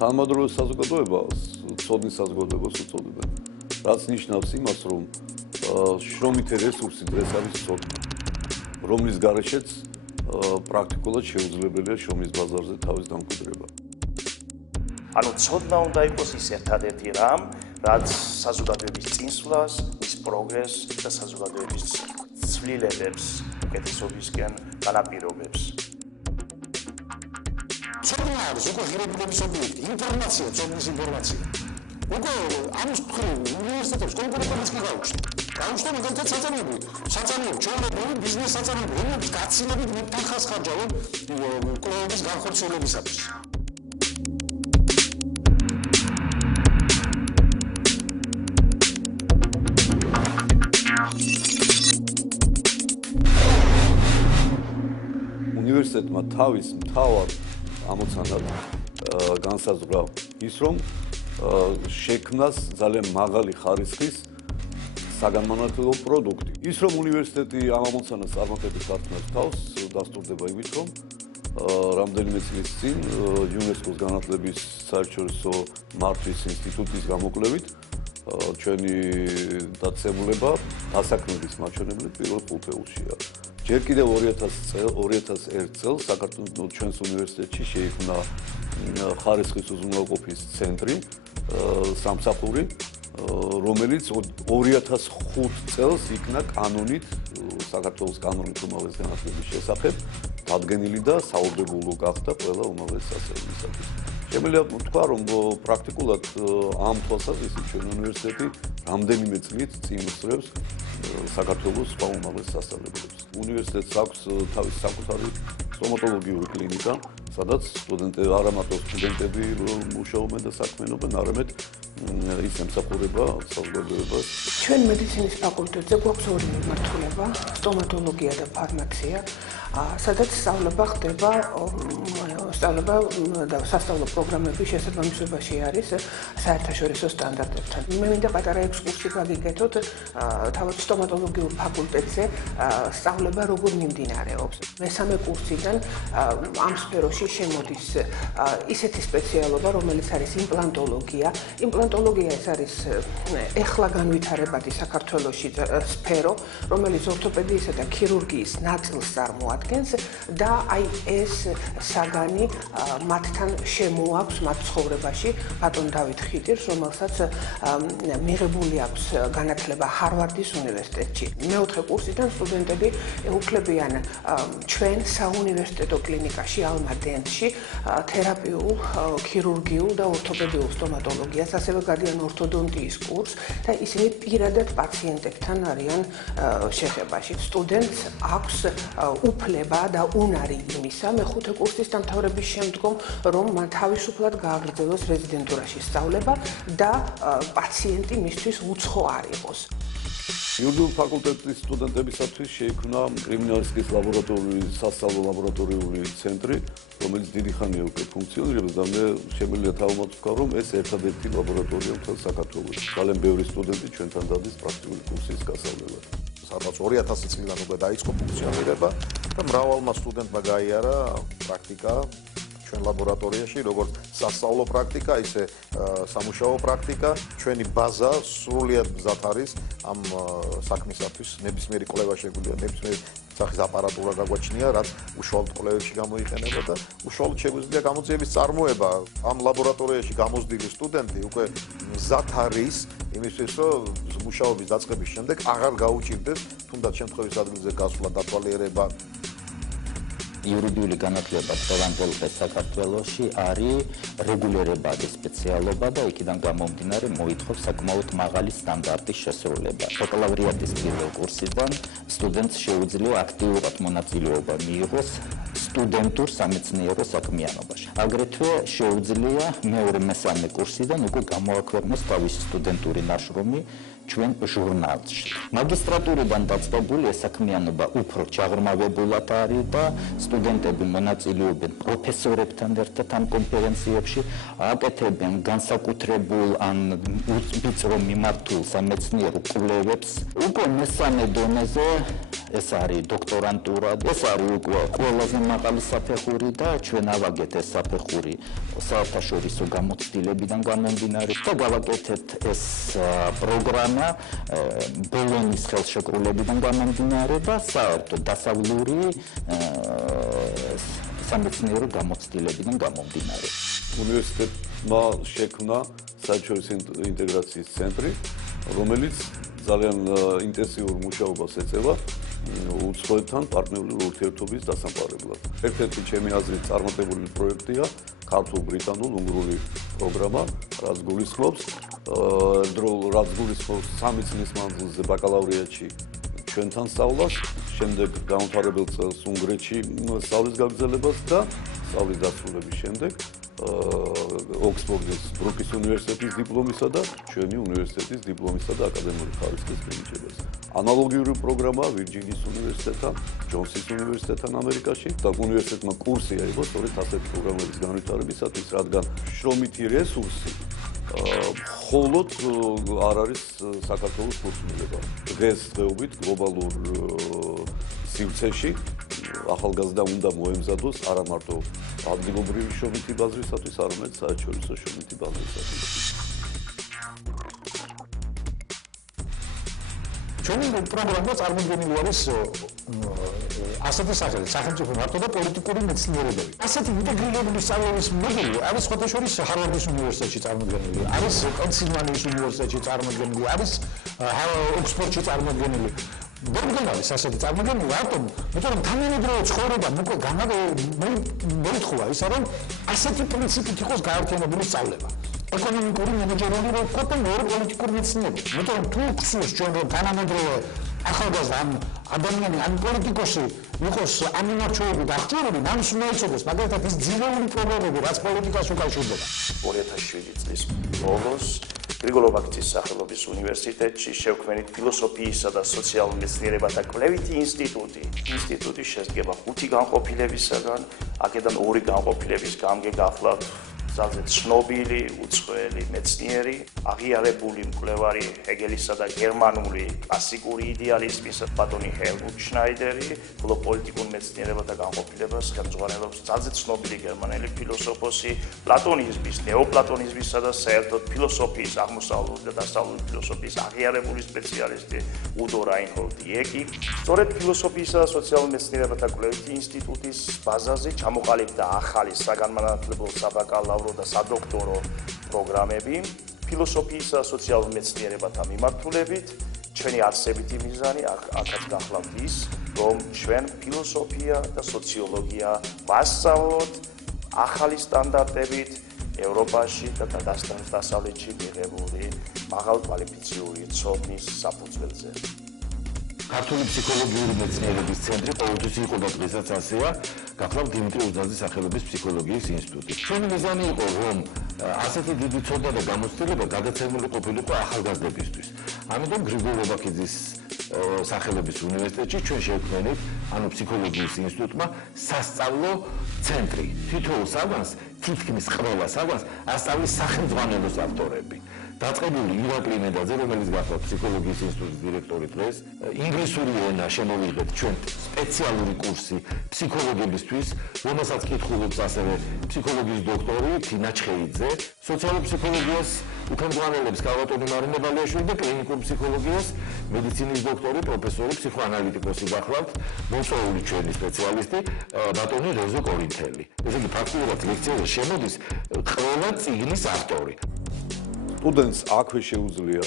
თანამედროვე საზოგადოებას ცოდნის საზოგადოებას უწოდებენ. რაც ნიშნავს იმას, რომ შრომითი რესურსი დღეს არის ცოდნა, რომლის გარეშეც პრაქტიკულად შეუძლებელია შრომის ბაზარზე თავის დამკვიდრება. ანუ ცოდნა უნდა იყოს ის ერთადერთი რამ, რაც საზოგადოების წინსვლას, მის პროგრესს და საზოგადოების ცვლილებებს უკეთესობისკენ განაპირობებს. ცოდნა არის უკვე ღირებულების ობიექტი, ინფორმაცია, ცოდნის ინფორმაცია. უკვე ამის მხრივ უნივერსიტეტებს კონკურენტებიც კი გაუჩნდა მაგალითად საწარმოები, ჩვეულებრივი ბიზნეს საწარმოები, რომლებიც გაცილებით მეტახას ხარჯავენ კვლევების განხორციელებისათვის. უნივერსიტეტმა თავის მთავარ ამოცანად განსაზღვრა ის, რომ შექმნას ძალიან მაღალი ხარისხის საგანმანათლებლო პროდუქტი. ის, რომ უნივერსიტეტი ამ ამოცანას წარმატებით გართმევს თავს, დასტურდება იმით, რომ რამდენიმე წლის წინ იუნესკოს განათლების საერთაშორისო მართვის ინსტიტუტის გამოკვლევით ჩვენი დაწესებულება დასაქმების მაჩვენებლით პირველ ხუთეულშია. ჯერ კიდევ 2001 წელს საქართველოს ჩვენს უნივერსიტეტში შეიქმნა ხარისხის უზრუნველყოფის ცენტრი, სამსახური, რომელიც 2005 წელს იქნა კანონით, საქართველოს კანონით უმაღლეს განათლების შესახებ დადგენილი და საუბრებულო გახდა ყველა უმაღლეს სასწავლებელისათვის. შემიძლია ვთქვა, რომ პრაქტიკულად ამ თვალსაზრისით ჩვენ უნივერსიტეტი რამდენიმე წლით წინ უსწრებს საქართველოს სხვა უმაღლეს სასწავლებლებს. უნივერსიტეტს აქვს თავისი საკუთარი სტომატოლოგიური კლინიკა, სადაც არა მარტო სტუდენტები მუშაობენ და საქმიანობენ, არამედ ის ემსახურება საზოგადოებას. ჩვენ მედიცინის ფაკულტეტზე გვაქვს ორი მიმართულება, სტომატოლოგია და ფარმაცია, სადაც სწავლება ხდება და სასწავლო პროგრამების შესაბამისობაში არის საერთაშორისო სტანდარტებთან. მე მინდა პატარა ექსკურსი გავიგეთოთ თავად სტომატოლოგიურ ფაკულტეტზე სწავლება როგორ მიმდინარეობს. მესამე კურსიდან ამ სფეროში შემოდის ისეთი სპეციალობა, რომელიც არის იმპლანტოლოგია. იმპლანტოლოგია ეს არის ეხლა განვითარებადი საქართველოში სფერო, რომელიც ორთოპედიისა და ქირურგიის ნაწილს წარმოადგენს და აი ეს საგანი მათთან შემოაქვს მათ ცხოვრებაში ბატონ დავით ხიდირს, რომელსაც მიღებული აქვს განათლება ჰარვარდის უნივერსიტეტში. მეოთხე კურსიდან სტუდენტები ეუფლებიან ჩვენ საუნივერსიტეტო კლინიკაში ალმა-დენტში თერაპიულ, ქირურგიულ და ორთოპედიულ სტომატოლოგიას, ასევე გადიან ორთოდონტიის კურსს და ისინი პირადად პაციენტებთან არიან შეხებაში. სტუდენტს აქვს უფლება და უნარი იმისა, მეხუთე კურსის დამთავრების შემდგომ, რომ მან თავისუფლად გააგრძელოს რეზიდენტურაში სწავლება და პაციენტი მისთვის უცხო არ იყოს. იურიდიულ ფაკულტეტის სტუდენტებისათვის შეიქმნა კრიმინალისტიკის სასწავლო ლაბორატორიული ცენტრი, რომელიც დიდი ხანია უკვე ფუნქციონირებს და მე შემიძლია თავმოთ ვთქვა, რომ ეს ერთადერთი ლაბორატორია მთელ საქართველოში. ძალიან ბევრი სტუდენტი ჩვენთან დადის პრაქტიკული კურსის გასავლელად. სადაც 2000 წლიდან უკვე დაიწყო ფუნქციონირება და მრავალმა სტუდენტმა გაიარა პრაქტიკა ჩვენ ლაბორატორიაში, როგორც სასწავლო პრაქტიკა, ისე სამუშაო პრაქტიკა. ჩვენი ბაზა სრულიად მზად არის ამ საქმისათვის. ნებისმიერი კვლევა შეგვიძლია, ნებისმიერი სახის აპარატურა გაგვაჩნია, რაც უშუალოდ კვლევებში გამოიყენება და უშუალოდ შეგვიძლია გამოძიების წარმოება. ამ ლაბორატორიაში გამოსდილი სტუდენტი უკვე მზად არის იმისთვის, რომ მუშაობის დაწყების შემდეგ აღარ გაუჭირდეს თუნდაც შემთხვევის ადგილზე გასვლა, დათვალიერება. იურიდიული განათლება ყველანაირ საქართველოში არის რეგულირებადი სპეციალობა და იქიდან გამომდინარე მოითხოვს საკმაოდ მაღალი სტანდარტის შესრულება. ბაკალავრიატის პირველ კურსიდან სტუდენტს შეუძლია აქტიურად მონაწილეობა მიიღოს სტუდენტურ სამეცნიერო საქმიანობაში. აგრეთვე შეუძლია მეორე-მესამე კურსიდან უკვე გამოაქვეყნოს თავისი სტუდენტური ნაშრომი ჩვენ ჟურნალში. მაგისტრატურიდან დაწყებული ეს საქმიანობა უფრო ჩაღრმავებულად არის და სტუდენტები მონაწილეობენ პროფესორებთან ერთად ამ კონფერენციებში, აკეთებენ განსაკუთრებულ ან ვიწრო მიმართულ სამეცნიერო კვლევებს. უკვე მესამე დონეზე ეს არის დოქტორანტურა, ეს არის უკვე ყველაზე მაღალი საფეხური და ჩვენ ავაგეთ ეს საფეხური საერთაშორისო გამოცდილებიდან გამომდინარე და გავაკეთეთ ეს პროგრამა ბოლონის ხელშეკრულებიდან გამომდინარე და საერთო დასავლური სამეცნიერო გამოცდილებიდან გამომდინარე. უნივერსიტეტმა შექმნა საერთაშორისო ინტეგრაციის ცენტრი, რომელიც ძალიან ინტენსიურ მუშაობას ეწევა უცხოეთთან პარტნიორული ურთიერთობის დასამყარებლად. ერთ-ერთი ჩემი აზრით წარმატებული პროექტია ქართულ-ბრიტანულ-უნგრული პროგრამა, რაც გულისხმობს სამი წლის მანძილზე ბაკალავრიატში ჩვენთან სწავლას, შემდეგ განვითარებელ წელს უნგრეთში სწავლის გაგრძელებას და სწავლის დასრულების შემდეგ ოქსფორდის ბრუკის უნივერსიტეტის დიპლომისა და ჩვენი უნივერსიტეტის დიპლომისა და აკადემიური ხარისხის მინიჭებას. ანალოგიური პროგრამაა ვირჯინიის უნივერსიტეტთან, ჯონსის უნივერსიტეტთან ამერიკაში და უნივერსიტეტმა კურსი აიღო სწორედ ასეთი პროგრამების განვითარებისათვის, რადგან შრომითი რესურსი მხოლოდ არ არის საქართველოს ფუნქციონირება. დღესდღეობით გლობალურ სივრცეში ახალგაზრდა უნდა მოემზადოს არა მარტო ადგილობრივი შრომითი ბაზისათვის, არამედ საერთაშორისო შრომითი ბაზისათვის. ჩვენი პროგრამა წარმოდგენილი არის ასეთი სახელით, სახელმწიფო მართვა და პოლიტიკური მეცნიერებები. ასეთი ინტეგრირებული სწავლების მოდელი არის სხვათა შორის ჰარვარდის უნივერსიტეტში წარმოდგენილი, არის პენსილვანიის უნივერსიტეტში წარმოდგენილი, არის ოქსფორდში წარმოდგენილი. გონგონა არის ასეთი წარმოდგენილი, რატომ? იმიტომ რომ თანამედროვე ცხოვრება მოითხოვა ისა, რომ ასეთი პრინციპით იყოს გაერთიანებული სწავლება. ეკონომიკური, მენეჯერული რო ვთქვათ და მეორე პოლიტიკური მეცნიერება. იმიტომ რომ თუ ხსოვს ჩვენ რომ თანამედროვე ახალგაზრდა ადამიანი ან პოლიტიკოსი იყოს ამ მიმართულებით აღჭურვილი, მამის უნდა იცოდეს, მაგალითად ის ძირეული პრობლემები, რაც პოლიტიკას უკავშირდება. 2007 წლის ბოლოს გრიგოლ ობაქცის სახელობის უნივერსიტეტში შევქმნით ფილოსოფიისა და სოციალურ მეცნიერებათა კვლევითი ინსტიტუტი. ინსტიტუტი შედგება 5 განყოფილებისაგან, აქედან 2 განყოფილების გამგე გახლავთ ძალზე ცნობილი, უცხოელი მეცნიერი, აღიარებული მკვლევარი ჰეგელისა და გერმანული კლასიკური იდეალიზმის ბატონი ჰელმუტ შნაიდერი, პოლიტიკურ მეცნიერებათა განყოფილებას ხელმძღვანელობს ძალზე ცნობილი გერმანელი ფილოსოფოსი, პლატონიზმის, ნეოპლატონიზმისა და საერთოდ ფილოსოფიის, აღმოსავლური და დასავლური ფილოსოფიის აღიარებული სპეციალისტი უდო რაინჰოლდ იეკი. სწორედ ფილოსოფიისა და სოციალურ მეცნიერებათა კვლევითი ინსტიტუტის ბაზაზე ჩამოყალიბდა ახალი საგანმანათლებლო საბაკალავრო და სადოქტორო პროგრამები ფილოსოფიისა და სოციალურ მეცნიერებათა მიმართულებით. ჩვენი არსებითი მიზანი აქაც გახლავთ ის, რომ ჩვენ ფილოსოფია და სოციოლოგია ვასწავლოთ ახალი სტანდარტებით ევროპაში და დასავლეთში მიღებული მაღალკვალიფიციური ცოდნის საფუძველზე. ქართული ფსიქოლოგიური მეცნიერების ცენტრი ყოველთვის იყო და დღესაც ასეა, გახლავთ დიმიტრი უზნაძის სახელობის ფსიქოლოგიის ინსტიტუტი. ჩვენი მიზანი იყო, რომ ასეთი დიდი ცოდნა და გამოცდილება გადაცემული ყოფილიყო ახალგაზრდებისთვის. ამიტომ გრიგოლ ობაქიძის სახელობის უნივერსიტეტში ჩვენ შევქმნით, ანუ ფსიქოლოგიის ინსტიტუტმა სასწავლო ცენტრი. თითოეულ საგანს, თითქმის ყველა საგანს ასწავლის სახელმძღვანელოს ავტორები. დაწყებული ირაკლი მედაძე, რომელიც გახლავთ ფსიქოლოგიის ინსტიტუტის დირექტორი დღეს, ინგლისური ენა შემოვიღეთ ჩვენ სპეციალური კურსი ფსიქოლოგებისთვის, რომელსაც კითხულობს ასევე ფსიქოლოგიის დოქტორი თინა ჩხეიძე, სოციალურ ფსიქოლოგიას უკანონმდებლობს კალვატონი მარინე ბალეაშვილი და კლინიკურ ფსიქოლოგიას მედიცინის დოქტორი, პროფესორი, ფსიქოანალიტიკოსი გახლავთ, მოწვეული ჩვენი სპეციალისტი ბატონი რეზო კორინთელი. ესე იგი ფაქტობრივად ლექციაზე შემოდის ყველა წიგნის ავტორი. სტუდენტს აქვე შეუძლია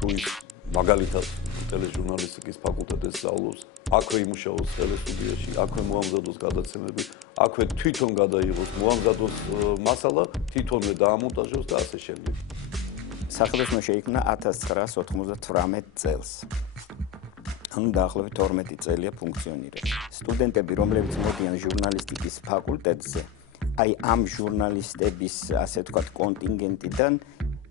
თუ ის მაგალითად ტელეჟურნალისტიკის ფაკულტეტზე სწავლობს, აქვე იმუშაოს ტელესტუდიაში, აქვე მოამზადოს გადაცემები, აქვე თვითონ გადაიღოს, მოამზადოს მასალა, თვითონვე დაამონტაჟოს და ასე შემდეგ. სახელმწიფო შეიქმნა 1998 წელს. ანუ დაახლოებით 12 წელია ფუნქციონირებს. სტუდენტები, რომლებიც მოდიან ჟურნალისტიკის ფაკულტეტზე, აი ამ ჟურნალისტების, ასე ვთქვათ, კონტინგენტიდან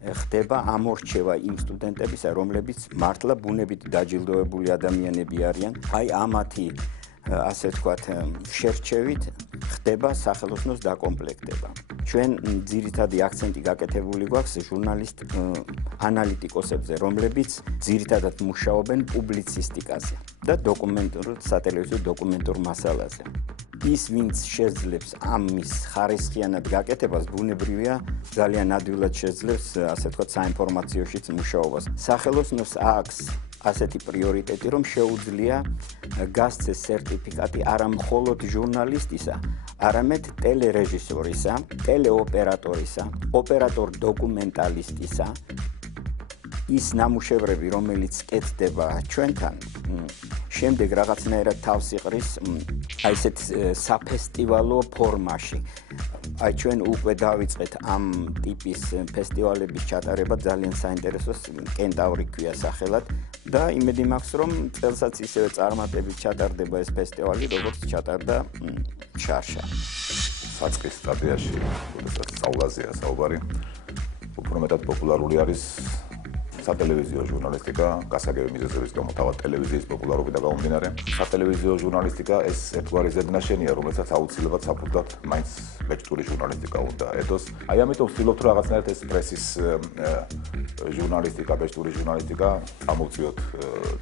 ხდება ამორჩევა იმ სტუდენტებისა, რომლებიც მართლა ბუნებით დაჯილდოებული ადამიანები არიან. აი ამათი ასე ვთქვათ, შერჩევით ხდება სახელოსნოს დაკომპლექტება. ჩვენ ძირითადი აქცენტი გაკეთებული გვაქვს ჟურნალისტ ანალიტიკოსებზე, რომლებიც ძირითადად მუშაობენ პუბლიცისტიკაზე და სატელევიზიო დოკუმენტურ მასალაზე. ის, ვინც შეძლებს ამის ხარისხიანად გაკეთებას, ბუნებრივია, ძალიან ადვილად შეძლებს, ასე ვთქვათ, საინფორმაციოშიც მუშაობას. სახელოსნოს აქვს ასეთი პრიორიტეტი, რომ შეუძლია გასცეს სერტიფიკატი არა მხოლოდ ჟურნალისტისა, არამედ ტელერეჟისორისა, ტელეოპერატორისა, ოპერატორ დოკუმენტალისტისა. ის ნამუშევრები, რომელიც კეთდება ჩვენთან, შემდეგ რაღაცნაირად თავს იყრის აი ესეთ საფესტივალო ფორმაში. აი ჩვენ უკვე დავიწყეთ ამ ტიპის ფესტივალების ჩატარება, ძალიან საინტერესოს კენტავრი ქვია სახელად და იმედი მაქვს, რომ წელსაც ისევე წარმატებით ჩატარდება ეს ფესტივალი, როგორც ჩატარდა შარშა. საწყის სტადიაში, როდესაც სწავლაზეა საუბარი, უფრო მეტად პოპულარული არის სატელევიზიო ჟურნალისტიკა, გასაგები მიზეზების გამო თავად ტელევიზიის პოპულარობიდან გამომდინარე. სატელევიზიო ჟურნალისტიკა ეს ერთგვარი ზედნაშენია, რომელსაც აუცილებლად საფუძვლად მაინც ბეჭდური ჟურნალისტიკა უნდა ედოს. აი ამიტომ ვცდილობთ რომ რაღაცნაირად ეს პრესის ჟურნალისტიკა, ბეჭდური ჟურნალისტიკა ამოვწიოთ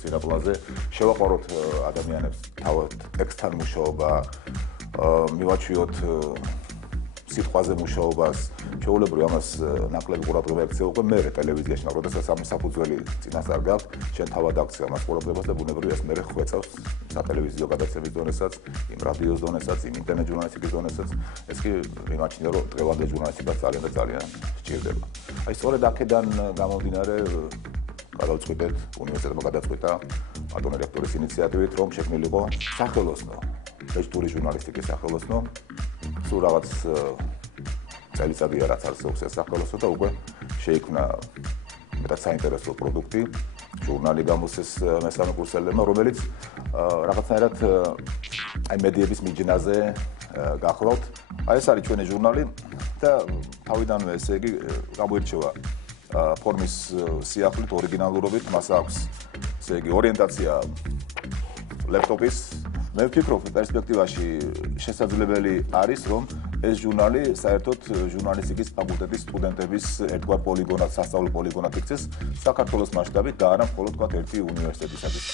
წინაპლანზე, შევაყვაროთ ადამიანებს თავად ტექსტთან მუშაობა, მივაჩვიოთ სიტყვაზე მუშაობას, ჩვეულებრივ ამას ნაკლები ყურადღება ექცევა უკვე მერე ტელევიზიაში, მაგრამ როდესაც ამის საფუძველი წინასწარ გაქვთ, შენ თავად აქცევ ამას ყურადღებას და ბუნებრივია ეს მერე ხვეწავს სატელევიზიო გადაცემის დონესაც, იმ რადიოს დონესაც, იმ ინტერნეტ ჟურნალისტიკის დონესაც, ეს კი მიმაჩნია, რომ დღევანდელ ჟურნალისტიკას ძალიან და ძალიან სჭირდება. აი სწორედ აქედან გამომდინარე გადავწყვიტეთ, უნივერსიტეტმა გადაწყვიტა ბატონი რექტორის ინიციატივით, რომ შექმნილიყო სახელოსნო, ბეჭდური ჟურნალისტიკის სახელოსნო. სულ რაღაც წელიწადია რაც არსებობს ეს სახელოსნო და უკვე შეიქმნა მეტად საინტერესო პროდუქტი, ჟურნალი გამოსცეს მესამე კურსელებმა, რომელიც რაღაცნაირად აი მედიების მიჯნაზე გახლავთ. აი ეს არის ჩვენი ჟურნალი და თავიდანვე ესე იგი გამოირჩევა ფორმის სიახლით, ორიგინალურობით, მას აქვს ესე იგი ორიენტაცია ლეპტოპის. მე ვფიქრობ, პერსპექტივაში შესაძლებელი არის, რომ ეს ჟურნალი საერთოდ ჟურნალისტიკის ფაკულტეტის სტუდენტების ერთგვარ პოლიგონად, სასწავლო პოლიგონად იქცეს საქართველოს მასშტაბით და არა მხოლოდ თქვა ერთი უნივერსიტეტისათვის.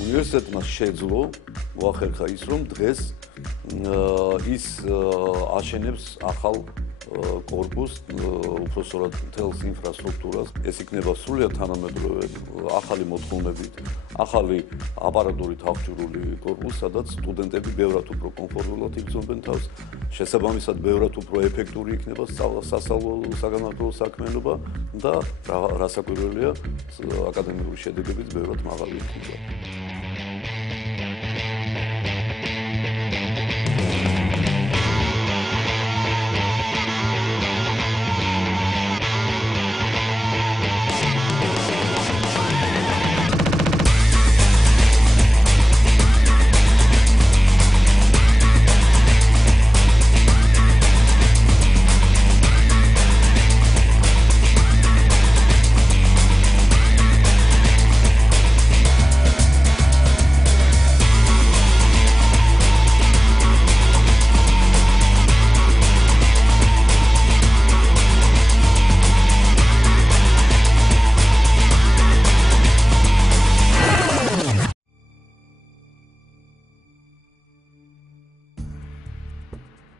უნივერსიტეტმა შეძლო მოახერხა ის, რომ დღეს ის აშენებს ახალ корпус, უпроსორად მთელს ინფრასტრუქტურას, ეს იქნება სრულიად თანამედროვე, ახალი მოთხოვნებით, ახალი აპარატურით აღჭურვილი корпус, სადაც სტუდენტები ბევრად უფრო კომფორტულად იბრძოლენ თავს, შესაბამისად ბევრად უფრო ეფექტური იქნება სასწავლო საგანმანათლებლო საქმიანობა და რასაკვირველია, აკადემიური შედეგებიც ბევრად მაღალი იქნება.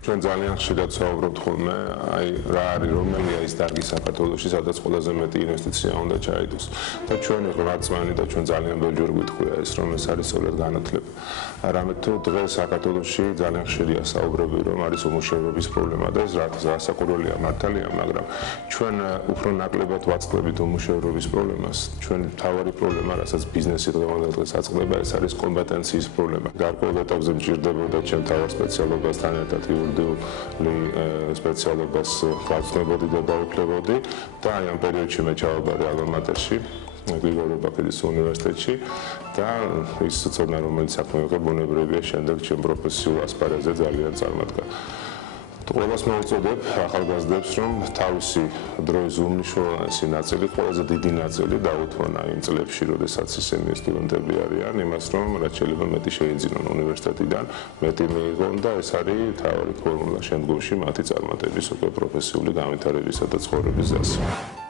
ჩვენ ძალიან ხშირად საუბრობთ ხოლმე, აი რა არის რომელია ის დარგი საქართველოში, სადაც ყველაზე მეტი ინვესტიცია უნდა ჩაიდოს. და ჩვენ რაცმანი და ჩვენ ძალიან ბევრჯერ გვითხოვია ეს, რომ ეს არის სწორედ განათლება. არამედ თუ დღეს საქართველოში ძალიან ხშირია საუბრები, რომ არის უმუშევრობის პრობლემა და ეს რასაკვირველია მართალია, მაგრამ ჩვენ უფრო ნაკლებად ვაწყდებით უმუშევრობის პრობლემას. ჩვენი მთავარი პრობლემა, რასაც ბიზნესი დღევანდელ დღეს აწყდება, ეს არის კომპეტენციის პრობლემა. გარკვეულ ეტაპზე მჭირდებოდა ჩემ თავარ სპეციალობასთან ერთად სპეციალობას გავწნებოდი და დაუფლებოდი და აი ამ პერიოდში მე ჩავაბარე ალმა-მატერში, გრიგორი ბაქელის უნივერსიტეტში და ის ცოდნა, რომელიც საქმე იყო, ბუნებრივია შემდეგ ჩემ პროფესიულ ასპარეზზე ძალიან წარმატდა. ყველას მოვუწოდებ ახალგაზრდებს, რომ თავისი დროის უმნიშვნელოვანესი ნაწილი, ყველაზე დიდი ნაწილი დაუთმონ იმ წლებში, როდესაც ისინი სტუდენტები არიან, იმას, რომ რაც შეიძლება მეტი შეიძინონ უნივერსიტეტიდან, მეტი მიიღონ და ეს არის მთავარი ფორმულა შემდგომში მათი წარმატების უკვე პროფესიული განვითარებისა და ცხოვრების გზაზე.